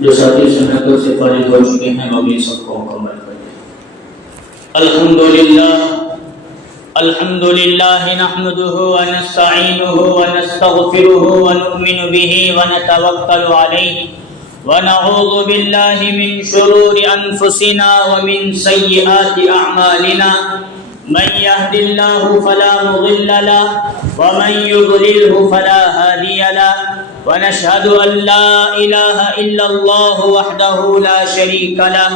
جو ساتھی سنتوں سے فارغ ہو چکے ہیں وہ بھی سب کو مکمل کر دیں۔ الحمد للہ نحمده ونستعینه ونستغفره ونؤمن به ونتوکل علیہ ونعوذ باللہ من شرور انفسنا ومن سیئات اعمالنا من يهد الله فلا مضل له ومن يضلله فلا هادي له ونشهد أن لا إله إلا الله وحده لا شريك له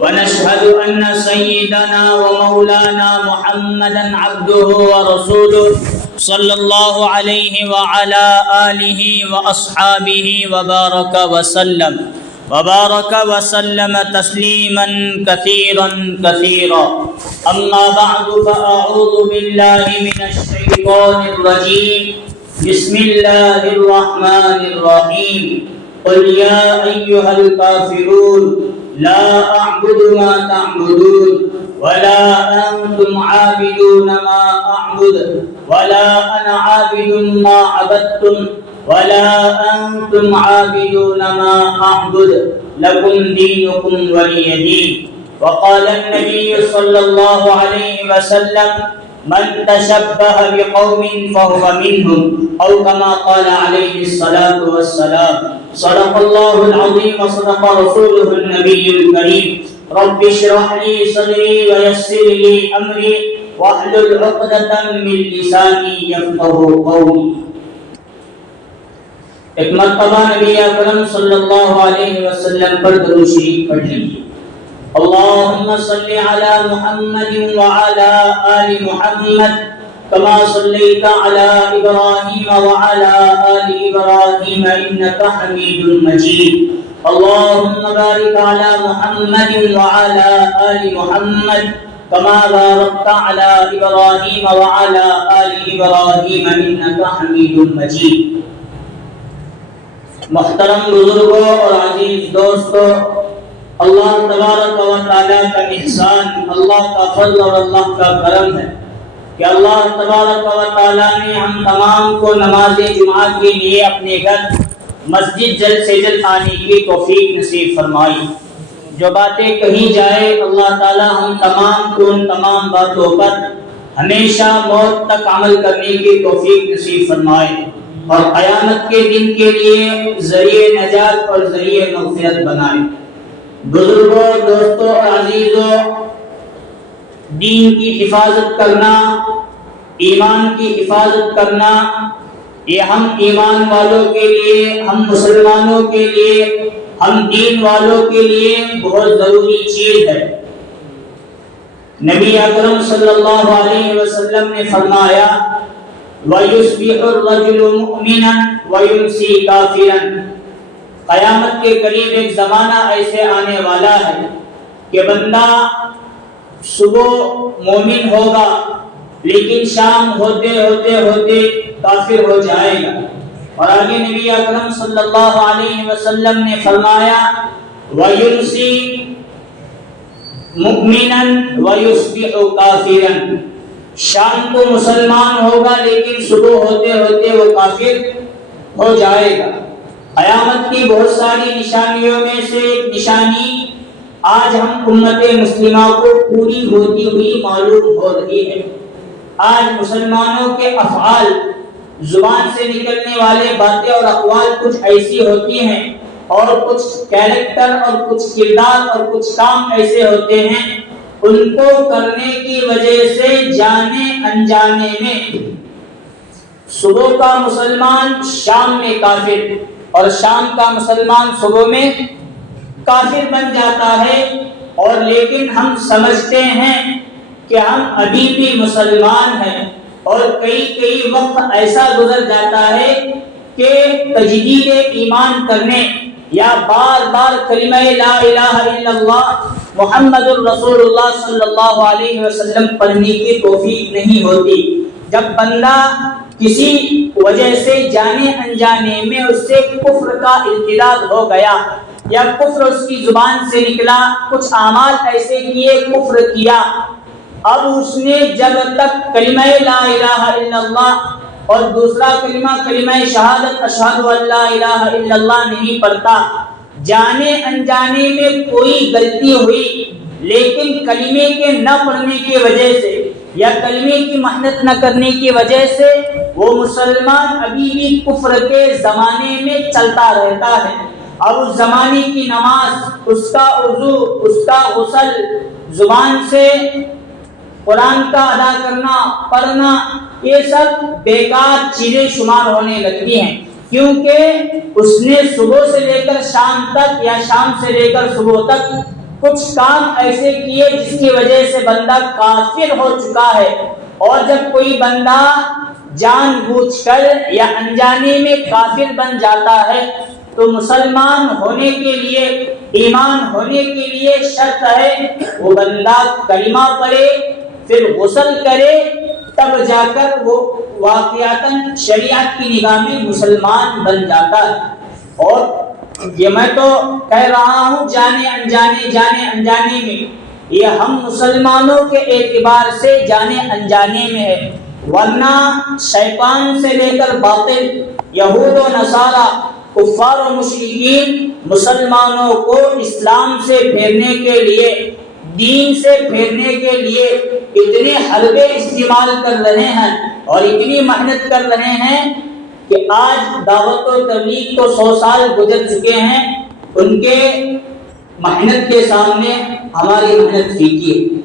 ونشهد أن سيدنا ومولانا محمدا عبده ورسوله صلى الله عليه وعلى آله وأصحابه وبارك وسلم تسليما كثيرا أما بعد فأعوذ بالله من الشيطان الرجيم بسم الله الرحمن الرحيم قل يا أيها الكافرون لا أعبد ما تعبدون ولا أنتم عابدون ما أعبد ولا أنا عابد ما عبدتم ولا أنتم عابدون ما أعبد لكم دينكم ولي دين وقال النبي صلى الله عليه وسلم من تشبه بقوم فهو منهم أو كما قال عليه الصلاة والسلام صدق الله العظيم وصدق رسوله النبي الكريم رب اشرح لي صدري ويسر لي أمري واحلل عقدة من لساني يفقهوا قولي۔ ایک مرتبہ نبی اکرم صلی اللہ علیہ وسلم پر درود شریف پڑھ لیجیے۔ اللهم صل على محمد وعلى آل محمد كما صليت على إبراهيم وعلى آل إبراهيم إنك حميد مجيد اللهم بارك على محمد وعلى آل محمد كما باركت على إبراهيم وعلى آل إبراهيم إنك حميد مجيد۔ محترم بزرگوں اور عزیز دوستوں، اللہ تبارک و تعالیٰ کا احسان، اللہ کا فضل اور اللہ کا کرم ہے کہ اللہ تبارک و تعالیٰ نے ہم تمام کو نماز جمعہ کے لیے اپنے گھر مسجد جلد سے جلد آنے کی توفیق نصیب فرمائی۔ جو باتیں کہی جائے اللہ تعالیٰ ہم تمام کو ان تمام باتوں پر ہمیشہ موت تک عمل کرنے کی توفیق نصیب فرمائے اور قیامت کے دن کے لیے ذریعہ نجات اور ذریعہ مغفرت بنائے۔ بزرگوں، دوستوں اور عزیزوں، دین کی حفاظت کرنا، ایمان کی حفاظت کرنا، یہ ہم ایمان والوں کے لیے، ہم مسلمانوں کے لیے، ہم دین والوں کے لیے بہت ضروری چیز ہے۔ نبی اکرم صلی اللہ علیہ وسلم نے فرمایا وَيُصْبِحُ الرَّجُلُ مُؤْمِنًا وَيُمْسِي كَافِرًا۔ قیامت کے قریب ایک زمانہ ایسے آنے والا ہے کہ بندہ صبح مومن ہوگا لیکن شام ہوتے ہوتے کافر ہو جائے گا۔ اور آگے نبی اکرم صلی اللہ علیہ وسلم نے فرمایا وَيُمْسِي مُؤْمِنًا وَيُصْبِحُ كَافِرًا۔ شام کو مسلمان ہوگا لیکن صبح ہوتے وہ کافر ہو جائے گا۔ قیامت کی بہت ساری نشانیوں میں سے ایک نشانی آج ہم امت مسلمہ کو پوری ہوتی ہوئی معلوم ہو رہی ہے۔ آج مسلمانوں کے افعال، زبان سے نکلنے والے باتیں اور اقوال کچھ ایسی ہوتی ہیں اور کچھ کیریکٹر اور کچھ کردار اور کچھ کام ایسے ہوتے ہیں، ان کو کرنے کی وجہ سے جانے انجانے میں صبح کا مسلمان شام میں کافر اور شام کا مسلمان صبح میں کافر بن جاتا ہے، اور لیکن ہم سمجھتے ہیں کہ ہم ابھی بھی مسلمان ہیں، اور کئی وقت ایسا گزر جاتا ہے کہ تجدید ایمان کرنے یا بار بار کلمہ لا الہ الا اللہ محمد الرسول اللہ صلی اللہ علیہ وسلم پڑھنے کی توفیق نہیں ہوتی۔ جب بندہ کسی وجہ سے جانے انجانے میں اس سے کفر کا ارتداد ہو گیا یا کفر اس کی زبان سے نکلا، کچھ اعمال ایسے کیے، کفر کیا، اب اس نے جب تک کلمہ لا الہ الا اللہ اور دوسرا کلمہ کلمہ شہادت اشہد ان لا الہ الا اللہ نہیں پڑھتا، جانے انجانے میں کوئی غلطی ہوئی لیکن کلمے کے نہ پڑھنے کی وجہ سے یا کلمے کی محنت نہ کرنے کی وجہ سے وہ مسلمان ابھی بھی کفر کے زمانے میں چلتا رہتا ہے، اور اس زمانے کی نماز، اس کا وضو، اس کا غسل، زبان سے قرآن کا ادا کرنا، پڑھنا، یہ سب بیکار چیزیں شمار ہونے لگتی ہیں، کیونکہ اس نے صبح سے لے کر شام تک یا شام سے لے کر صبح تک کچھ کام ایسے کیے جس کی وجہ سے بندہ کافر ہو چکا ہے۔ اور جب کوئی بندہ جان بوجھ کر یا انجانے میں کافر بن جاتا ہے تو مسلمان ہونے کے لیے، ایمان ہونے کے لیے شرط ہے وہ بندہ کلمہ پڑھے، پھر غسل کرے، تب جا کر وہ واقعتاً شریعت کی نگاہ میں مسلمان بن جاتا ہے۔ اور یہ میں تو کہہ رہا ہوں جانے انجانے میں، یہ ہم مسلمانوں کے اعتبار سے جانے انجانے میں ہے، ورنہ شیطان سے لے کر باطل، یہود و نصارہ، کفار و مشرکین مسلمانوں کو اسلام سے پھیرنے کے لیے، دین سے پھیرنے کے لیے اتنے حلبے استعمال کر رہے ہیں اور اتنی محنت کر رہے ہیں کہ آج دعوت و تبلیغ کو 100 سال گزر چکے ہیں، ان کے محنت کے سامنے ہماری محنت پھیکی ہے۔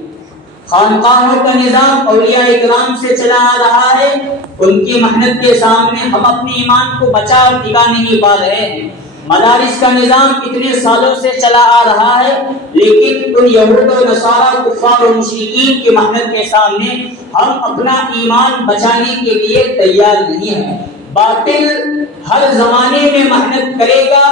خانقاہوں کا نظام اولیاء اکرام سے چلا آ رہا ہے، ان کی محنت کے سامنے ہم اپنے ایمان کو بچا اور ٹکا نہیں پا رہے ہیں۔ مدارس کا نظام اتنے سالوں سے چلا آ رہا ہے، لیکن ان یہود و نصارہ، کفار و مشرکین کی محنت کے سامنے ہم اپنا ایمان بچانے کے لیے تیار نہیں ہیں۔ باطل ہر زمانے میں محنت کرے گا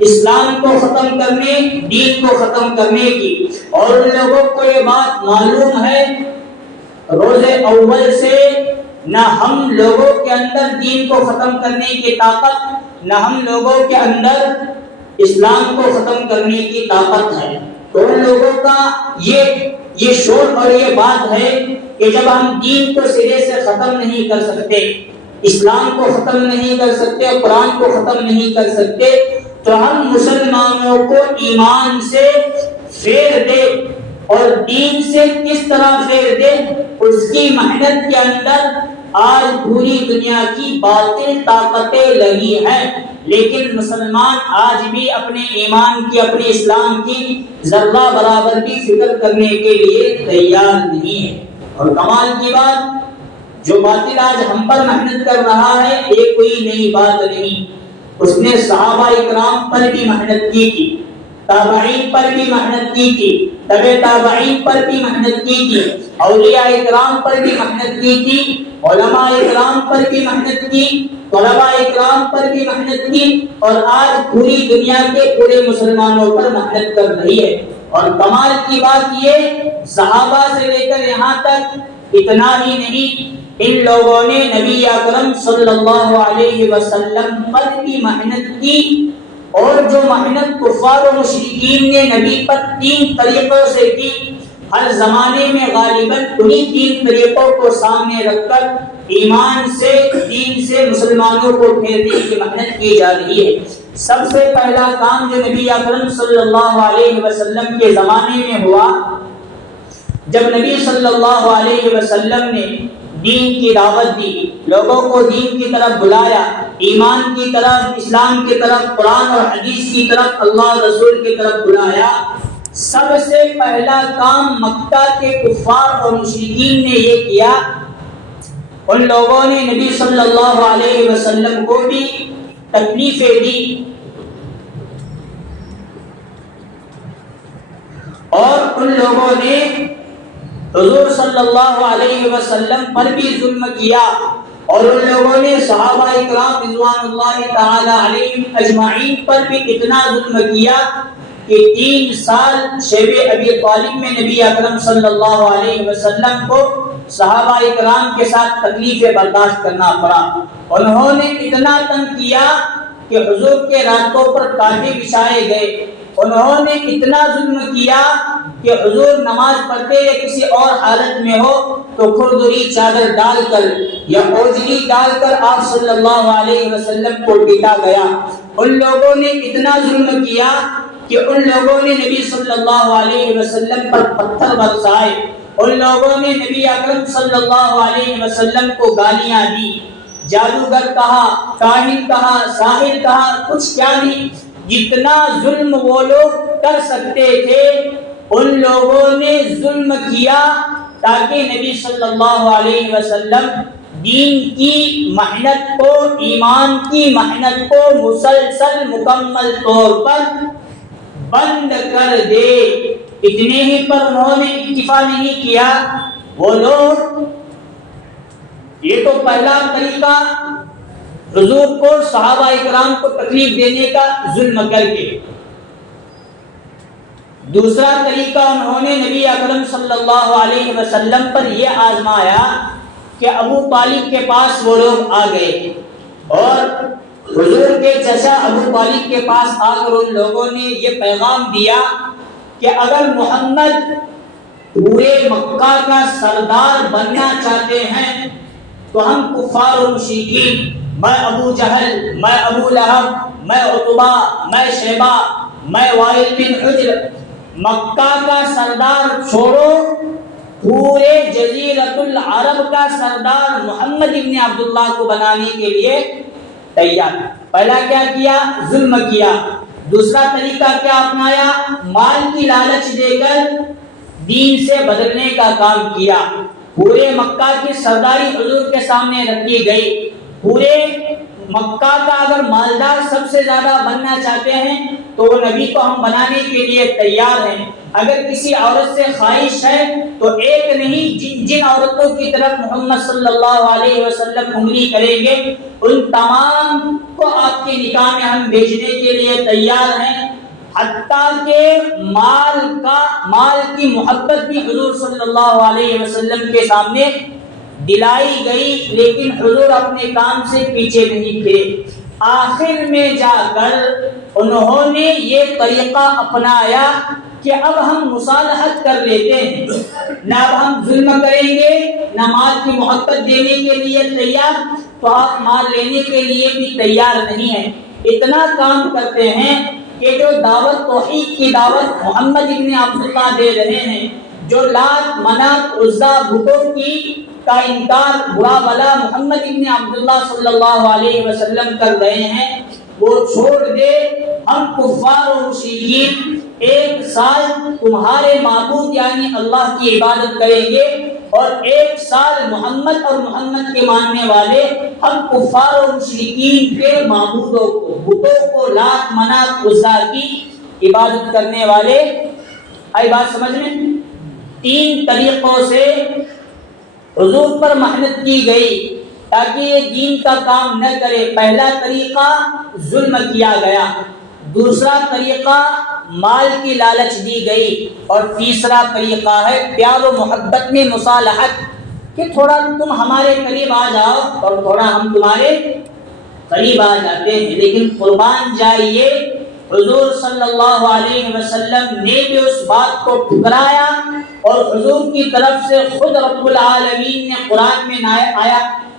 اسلام کو ختم کرنے، دین کو ختم کرنے کی، اور ان لوگوں کو یہ بات معلوم ہے روز اول سے نہ ہم لوگوں کے اندر دین کو ختم کرنے کی طاقت، نہ ہم لوگوں کے اندر اسلام کو ختم کرنے کی طاقت ہے۔ تو ان لوگوں کا یہ شور اور یہ بات ہے کہ جب ہم دین کو سرے سے ختم نہیں کر سکتے، اسلام کو ختم نہیں کر سکتے، قرآن کو ختم نہیں کر سکتے، تو ہم مسلمانوں کو ایمان سے پھیر دے، اور دین سے کس طرح پھیر دے، اس کی محنت کے اندر آج پوری دنیا کی باطل طاقتیں لگی ہیں، لیکن مسلمان آج بھی اپنے ایمان کی، اپنے اسلام کی ذرہ برابر بھی فکر کرنے کے لیے تیار نہیں ہے۔ اور کمال کی بات، جو باطل آج ہم پر محنت کر رہا ہے یہ کوئی نئی بات نہیں، اس نے صحابہ اکرام پر بھی محنت کی تھی، تابعین پر بھی محنت کی تھی، تبع تابعین پر بھی محنت کی تھی، اولیاء اکرام پر بھی محنت کی تھی، علماء اکرام پر بھی محنت کی، طلباء اکرام پر بھی محنت کی، اور آج پوری دنیا کے پورے مسلمانوں پر محنت کر رہی ہے۔ اور کمال کی بات یہ، صحابہ سے لے کر یہاں تک اتنا ہی نہیں، ان لوگوں نے نبی اکرم صلی اللہ علیہ وسلم پر بھی محنت کی، اور جو محنت کفار و مشرکین نے نبی پر 3 طریقوں سے کی، ہر زمانے میں غالباً انہی 3 طریقوں کو سامنے رکھ کر ایمان سے، دین سے مسلمانوں کو پھیرنے کی محنت کی جا رہی ہے۔ سب سے پہلا کام جو نبی اکرم صلی اللہ علیہ وسلم کے زمانے میں ہوا، جب نبی صلی اللہ علیہ وسلم نے دین کی دعوت دی، لوگوں کو دین کی طرف بلایا، ایمان کی طرف، اسلام کی طرف، قرآن اور حدیث کی طرف، اللہ رسول کی طرف بلایا، سب سے پہلا کام مکہ کے کفار اور مشرکین نے یہ کیا، ان لوگوں نے نبی صلی اللہ علیہ وسلم کو بھی تکلیفیں دی، اور ان لوگوں نے حضور صلی اللہ علیہ وسلم پر بھی ظلم کیا، اور ان لوگوں نے صحابہ اکرام رضوان اللہ تعالی علیہم اجمعین پر بھی اتنا ظلم کیا کہ 3 سال شیب ابی طالب میں نبی اکرم صلی اللہ علیہ وسلم کو صحابہ اکرام کے ساتھ تکلیفیں برداشت کرنا پڑا۔ انہوں نے اتنا تنگ کیا کہ حضور کے راتوں پر کانٹے بچھائے گئے، انہوں نے اتنا ظلم کیا کہ حضور نماز پڑھتے یا کسی اور حالت میں ہو تو کھردری چادر ڈال کر یا اوجری ڈال کر آپ صلی اللہ علیہ وسلم کو پیٹا گیا۔ ان لوگوں نے اتنا ظلم کیا کہ ان لوگوں نے نبی صلی اللہ علیہ وسلم پر پتھر برسائے، ان لوگوں نے نبی اکرم صلی اللہ علیہ وسلم کو گالیاں دی، جادوگر کہا، کاہن کہا، ساحر کہا، کچھ کیا نہیں، جتنا ظلم وہ لوگ کر سکتے تھے ان لوگوں نے ظلم کیا، تاکہ نبی صلی اللہ علیہ وسلم دین کی محنت کو، ایمان کی محنت کو مسلسل مکمل طور پر بند کر دے۔ اتنے ہی پر انہوں نے اکتفا نہیں کیا، وہ لوگ، یہ تو پہلا طریقہ حضور کو، صحابہ اکرام کو تکلیف دینے کا ظلم کر کے، دوسرا طریقہ انہوں نے نبی اکرم صلی اللہ علیہ وسلم پر یہ آزمایا کہ ابو طالب کے پاس وہ لوگ آ گئے اور حضور کے چچا ابو طالب کے پاس آ کر ان لوگوں نے یہ پیغام دیا کہ اگر محمد پورے مکہ کا سردار بننا چاہتے ہیں تو ہم کفار و مشرکین، میں ابو جہل، میں ابو لہب، میں عتبہ، میں شیبہ، میں وائل بن حجر، مکہ کا سردار چھوڑو، پورے جزیرۃ العرب کا سردار محمد ابن عبداللہ کو بنانے کے لیے تیار۔ پہلا کیا کیا؟ ظلم کیا۔ دوسرا طریقہ کیا اپنایا؟ مال کی لالچ دے کر دین سے بدلنے کا کام کیا۔ پورے مکہ کی سرداری حضور کے سامنے رکھی گئی۔ پورے مکہ کا اگر مالدار سب سے زیادہ بننا چاہتے ہیں تو وہ نبی کو ہم بنانے کے لیے تیار ہیں۔ اگر کسی عورت سے خواہش ہے تو ایک نہیں، جن عورتوں کی طرف محمد صلی اللہ علیہ وسلم انگلی کریں گے ان تمام کو آپ کے نکاح میں ہم بھیجنے کے لیے تیار ہیں۔ حتیٰ کہ مال کی محبت بھی حضور صلی اللہ علیہ وسلم کے سامنے دلائی گئی، لیکن حضور اپنے کام سے پیچھے نہیں تھے۔ آخر میں جا کر انہوں نے یہ طریقہ اپنایا کہ اب ہم مصالحت کر لیتے ہیں، نہ اب ہم ظلم کریں گے، نہ مال کی محبت دینے کے لیے تیار تو آپ مال لینے کے لیے بھی تیار نہیں ہیں۔ اتنا کام کرتے ہیں کہ جو دعوت توحید کی دعوت محمد ابن عبداللہ دے رہے ہیں، جو لات منات عزا بتوں کی کا انکار برا بلا محمد ابن عبداللہ صلی اللہ علیہ وسلم کر رہے ہیں، وہ چھوڑ دے، ہم کفار و مشرکین ایک سال تمہارے معبود یعنی اللہ کی عبادت کریں گے اور ایک سال محمد اور محمد کے ماننے والے ہم کفار و مشرکین کے معبودوں کو، بتوں کو، لات منات عزا کی عبادت کرنے والے۔ آئی بات سمجھ میں؟ تین طریقوں سے حضور پر محنت کی گئی تاکہ یہ دین کا کام نہ کرے۔ پہلا طریقہ ظلم کیا گیا، دوسرا طریقہ مال کی لالچ دی گئی، اور تیسرا طریقہ ہے پیار و محبت میں مصالحت، کہ تھوڑا تم ہمارے قریب آ جاؤ اور تھوڑا ہم تمہارے قریب آ جاتے ہیں۔ لیکن قربان جائیے حضور صلی اللہ علیہ وسلم نے بھی اس بات کو ٹھکرایا، اور حضور کی طرف سے خود رب العالمین نے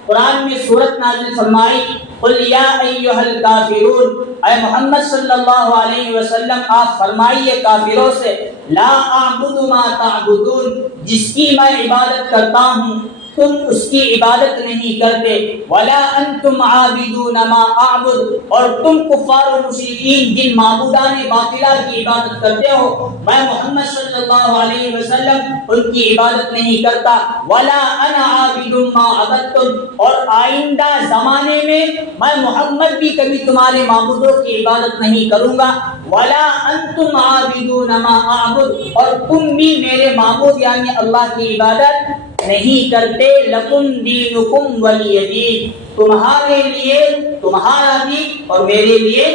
قرآن میں سورت نازل فرمائی، قل یا ایھا الکافرون، اے محمد صلی اللہ علیہ وسلم آپ فرمائیے کافروں سے، لا اعبد ما تعبدون، جس کی میں عبادت کرتا ہوں تم اس کی عبادت نہیں کرتے، ولا انتم عابدون ما اعبد، اور تم کفار و مشرکین جن معبودان باطلہ کی عبادت کرتے ہو میں محمد صلی اللہ علیہ وسلم ان کی عبادت نہیں کرتا، ولا انا عابد ما عبدتم، اور آئندہ زمانے میں میں محمد بھی کبھی تمہارے معبودوں کی عبادت نہیں کروں گا، ولا انتم عابدون ما اعبد، اور تم بھی میرے معبود یعنی اللہ کی عبادت نہیں کرتے، لکم دینکم ولی دین، تمہارے لیے تمہارا دین اور میرے لیے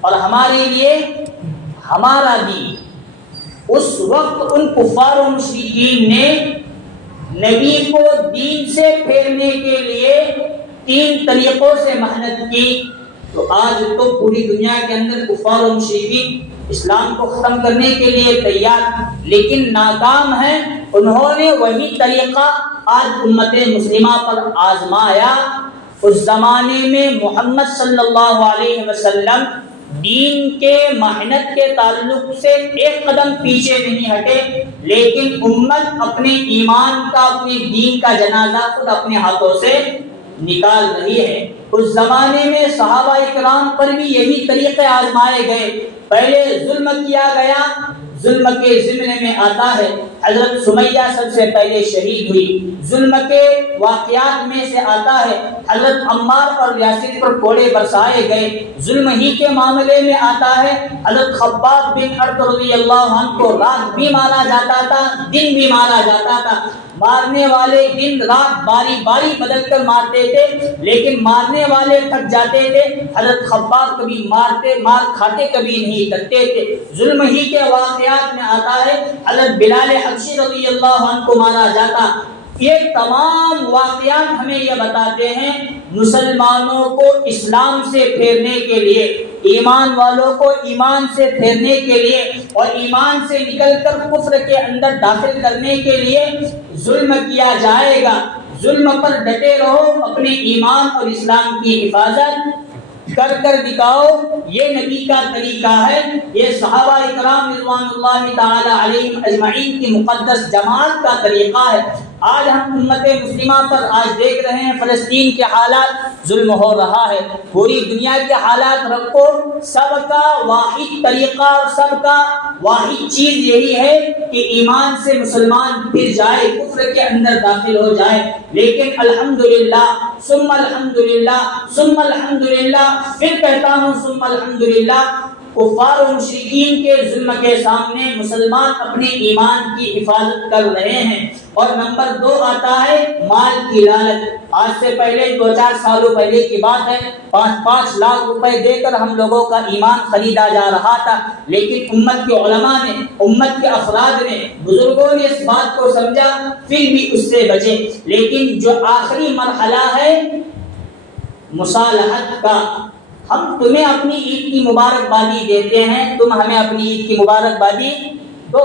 اور ہمارے لیے ہمارا دین۔ اس وقت ان کفار و مشرکین نے نبی کو دین سے پھیرنے کے لیے تین طریقوں سے محنت کی، تو آج تو پوری دنیا کے اندر کفار و مشرکین اسلام کو ختم کرنے کے لیے تیار، لیکن ناکام ہیں۔ انہوں نے وہی طریقہ آج امت مسلمہ پر آزمایا، اس زمانے میں محمد صلی اللہ علیہ وسلم دین کے محنت کے تعلق سے ایک قدم پیچھے نہیں ہٹے، لیکن امت اپنے ایمان کا، اپنے دین کا جنازہ خود اپنے ہاتھوں سے نکال رہی ہے۔ اس زمانے میں صحابہ کرام پر بھی یہی طریقے آزمائے گئے۔ پہلے ظلم کیا گیا، ظلم کے ضمن میں آتا ہے حضرت سمیہ سب سے پہلے شہید ہوئی۔ ظلم کے واقعات میں سے آتا ہے حضرت عمار اور یاسر پر کوڑے برسائے گئے۔ ظلم ہی کے معاملے میں آتا ہے حضرت خباب بن ارط رضی اللہ عنہ کو رات بھی مارا جاتا تھا، دن بھی مارا جاتا تھا۔ مارنے والے دن رات باری باری بدل کر مارتے تھے، لیکن مارنے والے تھک جاتے تھے۔ حضرت خباب کبھی مار کھاتے کبھی نہیں کرتے تھے۔ ظلم ہی کے واقعات میں آتا ہے حضرت بلال حبشی رضی اللہ عنہ کو مارا جاتا۔ یہ تمام واقعات ہمیں یہ بتاتے ہیں مسلمانوں کو اسلام سے پھیرنے کے لیے، ایمان والوں کو ایمان سے پھیرنے کے لیے اور ایمان سے نکل کر کفر کے اندر داخل کرنے کے لیے ظلم کیا جائے گا۔ ظلم پر ڈٹے رہو، اپنے ایمان اور اسلام کی حفاظت کر کر دکھاؤ، یہ نبی کا طریقہ ہے، یہ صحابہ کرام رضوان اللہ تعالی علیہم اجمعین کی مقدس جماعت کا طریقہ ہے۔ آج ہم امت مسلمہ پر آج دیکھ رہے ہیں فلسطین کے حالات، ظلم ہو رہا ہے، پوری دنیا کے حالات رکھو، سب کا واحد طریقہ اور سب کا واحد چیز یہی ہے کہ ایمان سے مسلمان پھر جائے، کفر کے اندر داخل ہو جائے۔ لیکن الحمدللہ ثم الحمدللہ ثم الحمدللہ، پھر کہتا ہوں ثم الحمدللہ، کفار و مشرکین کے ظلم کے سامنے مسلمان اپنے ایمان کی حفاظت کر رہے ہیں۔ اور نمبر 2 آتا ہے مال کی لالچ۔ آج سے پہلے 2-4 سالوں پہلے کی بات ہے، 5-5 لاکھ روپے دے کر ہم لوگوں کا ایمان خریدا جا رہا تھا، لیکن امت کے علماء نے، امت کے افراد نے، بزرگوں نے اس بات کو سمجھا، پھر بھی اس سے بچے۔ لیکن جو آخری مرحلہ ہے مصالحت کا، ہم تمہیں اپنی عید کی مبارکبادی دیتے ہیں، تم ہمیں اپنی عید کی مبارکبادی دو،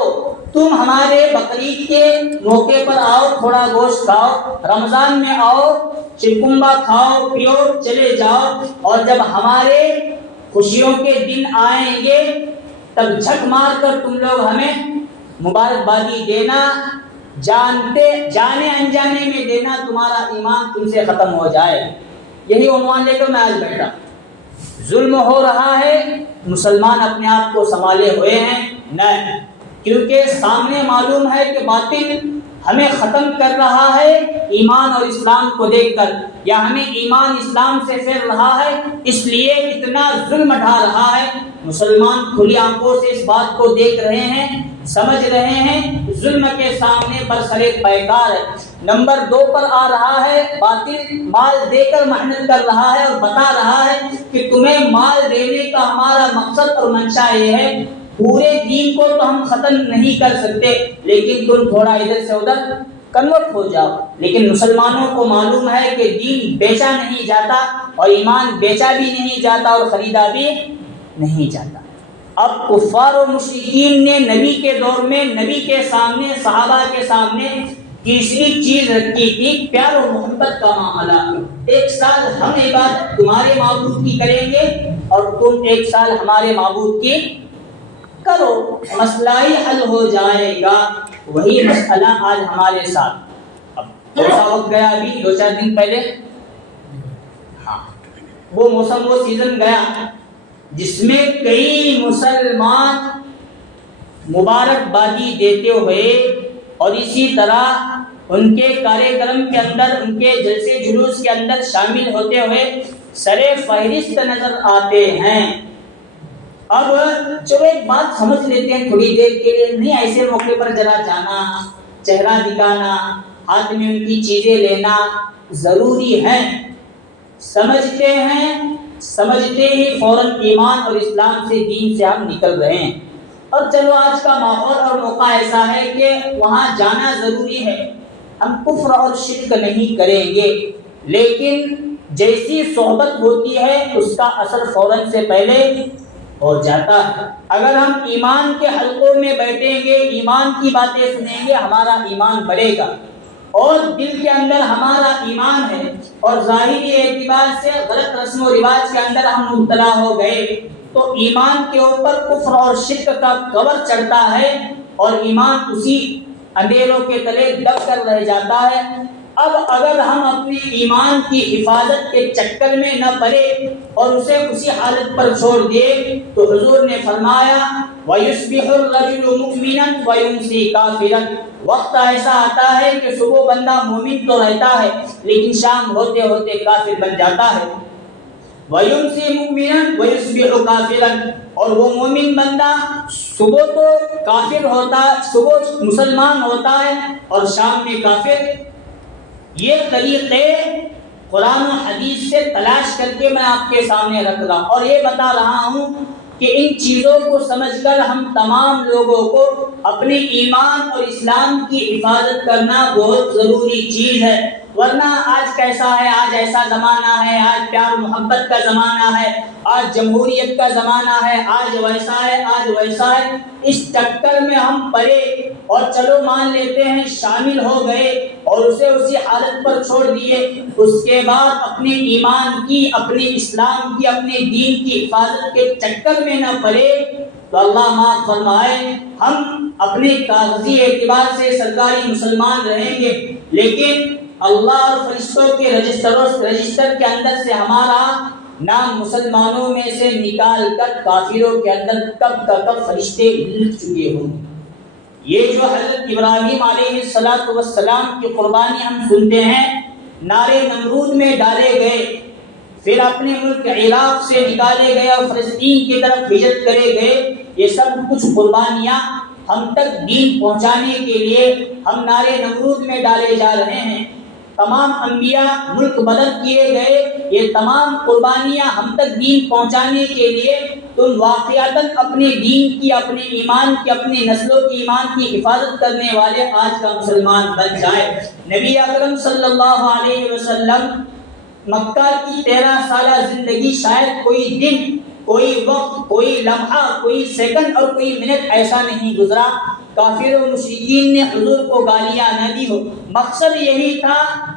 تم ہمارے بقرعید کے موقع پر آؤ، تھوڑا گوشت کھاؤ، رمضان میں آؤ، چکمبا کھاؤ پیو، چلے جاؤ، اور جب ہمارے خوشیوں کے دن آئیں گے تب جھک مار کر تم لوگ ہمیں مبارکبادی دینا، جانے انجانے میں دینا، تمہارا ایمان تم سے ختم ہو جائے۔ یہی عنوان لے کر میں آج بیٹھا۔ ظلم ہو رہا ہے، مسلمان اپنے آپ کو سنبھالے ہوئے ہیں؟ نہیں، کیونکہ سامنے معلوم ہے کہ باطل ہمیں ختم کر رہا ہے ایمان اور اسلام کو دیکھ کر، یا ہمیں ایمان اسلام سے پھیر رہا ہے، اس لیے اتنا ظلم ڈھا رہا ہے۔ مسلمان کھلی آنکھوں سے اس بات کو دیکھ رہے ہیں، سمجھ رہے ہیں، ظلم کے سامنے برسرے پیکار ہے۔ نمبر 2 پر آ رہا ہے باطل مال دے کر محنت کر رہا ہے اور بتا رہا ہے کہ تمہیں مال دینے کا ہمارا مقصد اور منشا یہ ہے، پورے دین کو تو ہم ختم نہیں کر سکتے، لیکن تم تھوڑا ادھر سے ادھر کنورٹ ہو جاؤ۔ لیکن مسلمانوں کو معلوم ہے کہ دین بیچا نہیں جاتا اور ایمان بیچا بھی نہیں جاتا اور خریدا بھی نہیں جاتا۔ اب کفار و مشرکین نے نبی کے دور میں نبی کے سامنے، صحابہ کے سامنے تیسری چیز رکھی تھی، پیار و محبت کا معاملہ۔ 1 سال ہم عبادت تمہارے معبود کی کریں گے اور تم 1 سال ہمارے معبود کی کرو، مسئلہ ہی حل ہو جائے گا۔ وہی مسئلہ آج ہمارے ساتھ، اب تھوڑا سا وقت گیا، ابھی 2-4 دن پہلے وہ موسم، وہ سیزن گیا جس میں کئی مسلمان مبارکبادی دیتے ہوئے اور اسی طرح ان کے کارکرم کے اندر، ان کے جلسے جلوس کے اندر شامل ہوتے ہوئے سرے فہرست نظر آتے ہیں۔ اب چلو ایک بات سمجھ لیتے ہیں تھوڑی دیر کے لیے، نہیں ایسے موقع پر ذرا جانا، چہرہ دکھانا، ہاتھ میں ان کی چیزیں لینا ضروری ہے، سمجھتے ہیں، سمجھتے ہی فوراً ایمان اور اسلام سے، دین سے ہم نکل رہے ہیں۔ اور چلو آج کا ماحول اور موقع ایسا ہے کہ وہاں جانا ضروری ہے، ہم کفر اور شرک نہیں کریں گے، لیکن جیسی صحبت ہوتی ہے اس کا اثر فوراً سے پہلے ہو جاتا ہے۔ اگر ہم ایمان کے حلقوں میں بیٹھیں گے، ایمان کی باتیں سنیں گے، ہمارا ایمان بڑھے گا۔ اور دل کے اندر ہمارا ایمان ہے اور ظاہری اعتبار سے غلط رسم و رواج کے اندر ہم مبتلا ہو گئے تو ایمان کے اوپر کفر اور شرک کا کور چڑھتا ہے اور ایمان اسی اندھیروں کے تلے دب کر رہ جاتا ہے۔ اب اگر ہم اپنے ایمان کی حفاظت کے چکر میں نہ پڑے اور اسے اسی حالت پر چھوڑ دیں تو حضور نے فرمایا وَيُصْبِحُ الرَّجُلُ مُؤْمِنًا وَيُمْسِي كَافِرًا، وقت ایسا آتا ہے کہ صبح بندہ مومن تو رہتا ہے لیکن شام ہوتے ہوتے کافر بن جاتا ہے۔ وَيُمْسِي مُؤْمِنًا وَيُصْبِحُ كَافِرًا، اور وہ مومن بندہ صبح تو کافر ہوتا، صبح مسلمان ہوتا ہے اور شام میں کافر۔ یہ طریقے قرآن و حدیث سے تلاش کر کے میں آپ کے سامنے رکھ رہا ہوں اور یہ بتا رہا ہوں کہ ان چیزوں کو سمجھ کر ہم تمام لوگوں کو اپنے ایمان اور اسلام کی حفاظت کرنا بہت ضروری چیز ہے، ورنہ آج کیسا ہے، آج ایسا زمانہ ہے، آج پیار و محبت کا زمانہ ہے، آج جمہوریت کا زمانہ ہے، آج ویسا ہے، آج ویسا ہے، اس چکر میں ہم پڑے اور چلو مان لیتے ہیں شامل ہو گئے اور اسے اسی حالت پر چھوڑ دیے، اس کے بعد اپنے ایمان کی، اپنے اسلام کی، اپنے دین کی حفاظت کے چکر میں نہ پڑے تو اللہ معاف فرمائے ہم اپنے کاغذی اعتبار سے سرکاری مسلمان رہیں گے لیکن اللہ اور فرشتوں کے رجسٹر کے اندر سے ہمارا نام مسلمانوں میں سے نکال کر کافروں کے اندر کب کا کب فرشتے لکھ چکے ہوں گے۔ یہ جو حضرت ابراہیم علیہ السلام کی قربانی ہم سنتے ہیں، نارے نمرود میں ڈالے گئے، پھر اپنے ملک عراق سے نکالے گئے اور فلسطین کی طرف ہجرت کرے گئے، یہ سب کچھ قربانیاں ہم تک دین پہنچانے کے لیے ہم نارے نمرود میں ڈالے جا رہے ہیں۔ تمام انبیاء ملک بدل کیے گئے، یہ تمام قربانیاں ہم تک دین پہنچانے کے لیے تم واقعتاً اپنے دین کی، اپنے ایمان کی، اپنی نسلوں کی ایمان کی حفاظت کرنے والے آج کا مسلمان بن جائے۔ نبی اکرم صلی اللہ علیہ وسلم مکہ کی 13 سالہ زندگی شاید کوئی دن، کوئی وقت، کوئی لمحہ، کوئی سیکنڈ اور کوئی منٹ ایسا نہیں گزرا کافر و مشرکین نے حضور کو گالیاں نہ دی ہو۔ مقصد یہی تھا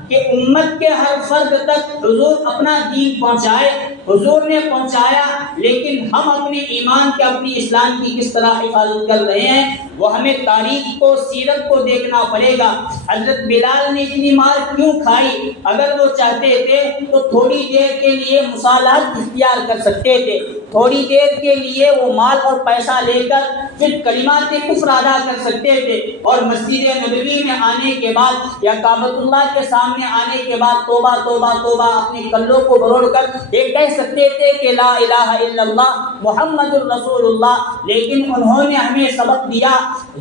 کہ امت کے ہر فرد تک حضور اپنا دین پہنچائے، حضور نے پہنچایا، لیکن ہم اپنے ایمان کے، اپنی اسلام کی کس طرح حفاظت کر رہے ہیں وہ ہمیں تاریخ کو، سیرت کو دیکھنا پڑے گا۔ حضرت بلال نے اتنی مار کیوں کھائی؟ اگر وہ چاہتے تھے تو تھوڑی دیر کے لیے مصالحت اختیار کر سکتے تھے، تھوڑی دیر کے لیے وہ مال اور پیسہ لے کر پھر کلمات کفر ادا کر سکتے تھے اور مسجد نبوی میں آنے کے بعد یا کعبۃ اللہ کے سامنے آنے کے بعد توبہ توبہ توبہ اپنے کلوں کو بروڑ کر یہ کہہ سکتے تھے کہ لا الہ الا اللہ محمد الرسول اللہ، لیکن انہوں نے ہمیں سبق دیا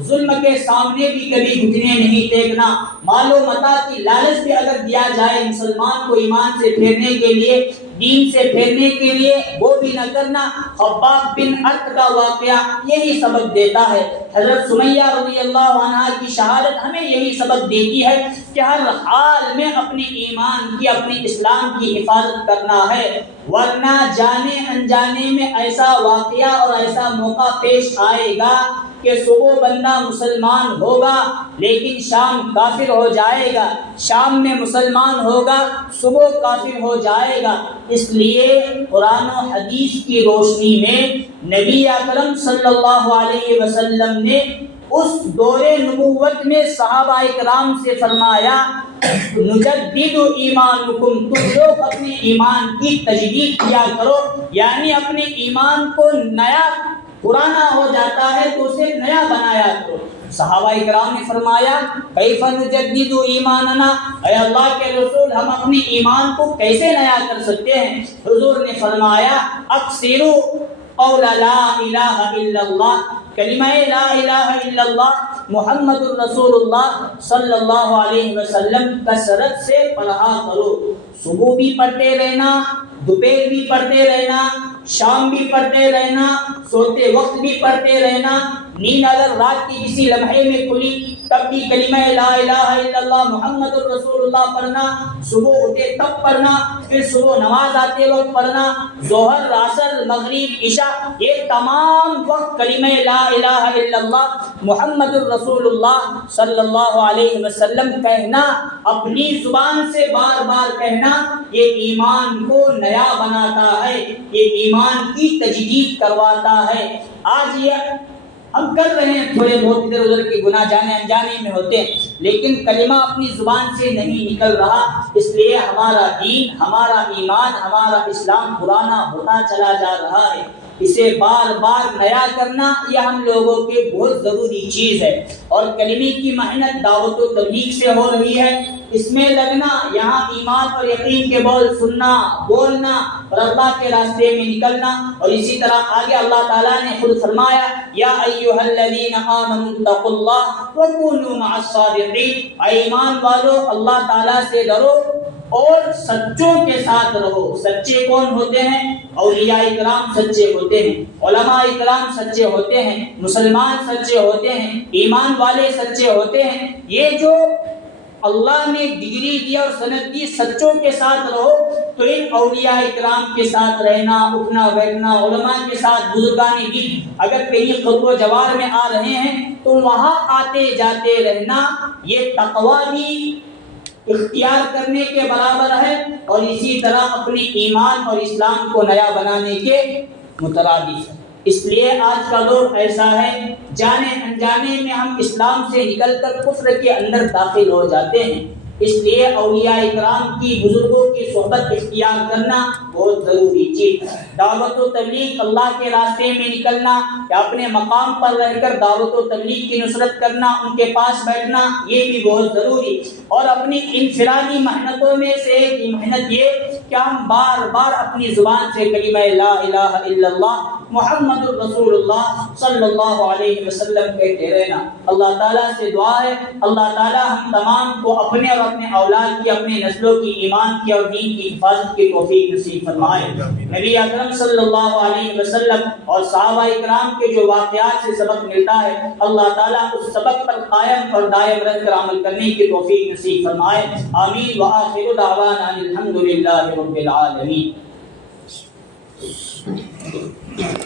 ظلم کے سامنے بھی کبھی گھٹنے نہیں ٹیکنا۔ مال و متاع کی لالچ بھی اگر دیا جائے مسلمان کو ایمان سے پھیرنے کے لیے، دین سے پھیرنے کے لیے، وہ بھی نہ کرنا۔ خباب بن ارت کا واقعہ یہی سبق دیتا ہے۔ حضرت سمیہ رضی اللہ عنہا کی شہادت ہمیں یہی سبق دیتی ہے کہ ہر حال میں اپنے ایمان کی، اپنے اسلام کی حفاظت کرنا ہے، ورنہ جانے انجانے میں ایسا واقعہ اور ایسا موقع پیش آئے گا کہ صبح بندہ مسلمان ہوگا لیکن شام کافر ہو جائے گا، شام میں مسلمان ہوگا صبح کافر ہو جائے گا۔ اس لیے قرآن و حدیث کی روشنی میں نبی اکرم صلی اللہ علیہ وسلم نے اس دور نبوت میں صحابہ اکرام سے فرمایا نجدد ایمانکم، تم لوگ اپنے ایمان کی تجدید کیا کرو، یعنی اپنے ایمان کو نیا، پرانا ہو جاتا ہے تو اسے نیا بنایا کرو۔ صحابہ اکرام نے فرمایا کیف نجدد ایماننا، اے اللہ کے رسول ہم اپنے ایمان کو کیسے نیا کر سکتے ہیں؟ حضور نے فرمایا اکثروا قول لا الہ الا اللہ، کلمہ لا الہ الا اللہ محمد الرسول اللہ صلی اللہ علیہ وسلم کثرت سے پڑھا کرو۔ صبح بھی پڑھتے رہنا، دوپہر بھی پڑھتے رہنا، شام بھی پڑھتے رہنا، سوتے وقت بھی پڑھتے رہنا، نیند اگر رات کی کسی لمحے میں کھلی تب بھی کلمہ لا الہ الا اللہ محمد الرسول اللہ پڑھنا، صبح اٹھے تب پڑھنا، پھر صبح نماز آتے وقت پڑھنا، ظہر عصر مغرب عشاء یہ تمام وقت کلمہ لا الہ الا اللہ محمد الرسول اللہ صلی اللہ علیہ وسلم کہنا، اپنی زبان سے بار بار کہنا، یہ ایمان کو نیا بناتا ہے، یہ ایمان کی تجدید کرواتا ہے۔ آج یہ ہم کر رہے ہیں، تھوڑے بہت ادھر ادھر کے گناہ جانے انجانے میں ہوتے ہیں، لیکن کلمہ اپنی زبان سے نہیں نکل رہا، اس لیے ہمارا دین، ہمارا ایمان، ہمارا اسلام پرانا ہوتا چلا جا رہا ہے۔ اسے بار بار نیا کرنا یہ ہم لوگوں کے بہت ضروری چیز ہے، اور کلمے کی محنت دعوت و تبلیغ سے ہو رہی ہے، اس میں لگنا، یہاں ایمان اور یقین کے بول سننا، بولنا اور اللہ کے راستے میں نکلنا۔ اور اسی طرح آگے اللہ تعالیٰ نے خود فرمایا یا ایھا الذین آمنوا اتقوا اللہ وکونوا مع الصادقین، اے ایمان والو اللہ تعالیٰ سے ڈرو اور سچوں کے ساتھ رہو۔ سچے کون ہوتے ہیں؟ اولیاء کرام سچے ہوتے ہیں، علماء کرام سچے ہوتے ہیں، مسلمان سچے ہوتے ہیں، ایمان والے سچے ہوتے ہیں۔ یہ جو اللہ نے ڈگری دیا اور سند دی سچوں کے ساتھ رہو، تو ان اولیاء کرام کے ساتھ رہنا، اٹھنا بیٹھنا، علماء کے ساتھ بزرگان دین، اگر کہیں خلوت و جوار میں آ رہے ہیں تو وہاں آتے جاتے رہنا، یہ تقویٰ بھی اختیار کرنے کے برابر ہے، اور اسی طرح اپنے ایمان اور اسلام کو نیا بنانے کے مترادف ہے۔ اس لیے آج کا دور ایسا ہے، جانے انجانے میں ہم اسلام سے نکل کر کفر کے اندر داخل ہو جاتے ہیں، اس لیے اولیاء کرام کی، بزرگوں کی صحبت اختیار کرنا بہت ضروری چیز ہے۔ دعوت و تبلیغ، اللہ کے راستے میں نکلنا یا اپنے مقام پر رہ کر دعوت و تبلیغ کی نصرت کرنا، ان کے پاس بیٹھنا، یہ بھی بہت ضروری۔ اور اپنی انفرادی محنتوں میں سے ایک محنت یہ کہ ہم بار بار اپنی زبان سے کلمہ لا الہ الا اللہ محمد الرسول اللہ صلی اللہ علیہ وسلم کہتے رہنا۔ اللہ تعالیٰ سے دعا ہے اللہ تعالیٰ ہم تمام کو اپنے اور اپنے اولاد کی، اپنے نسلوں کی، ایمان کی اور دین کی حفاظت کی توفیق نصیب فرمائے۔ نبی اکرم صلی اللہ علیہ وسلم اور صحابہ کرام کے جو واقعات سے سبق ملتا ہے، اللہ تعالیٰ اس سبق پر قائم اور دائم رہ کر عمل کرنے کی توفیق نصیب فرمائے۔ آمین وآخر دعوانا الحمدللہ رب العالمین۔ Thank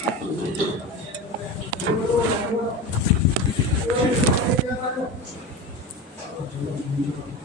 you.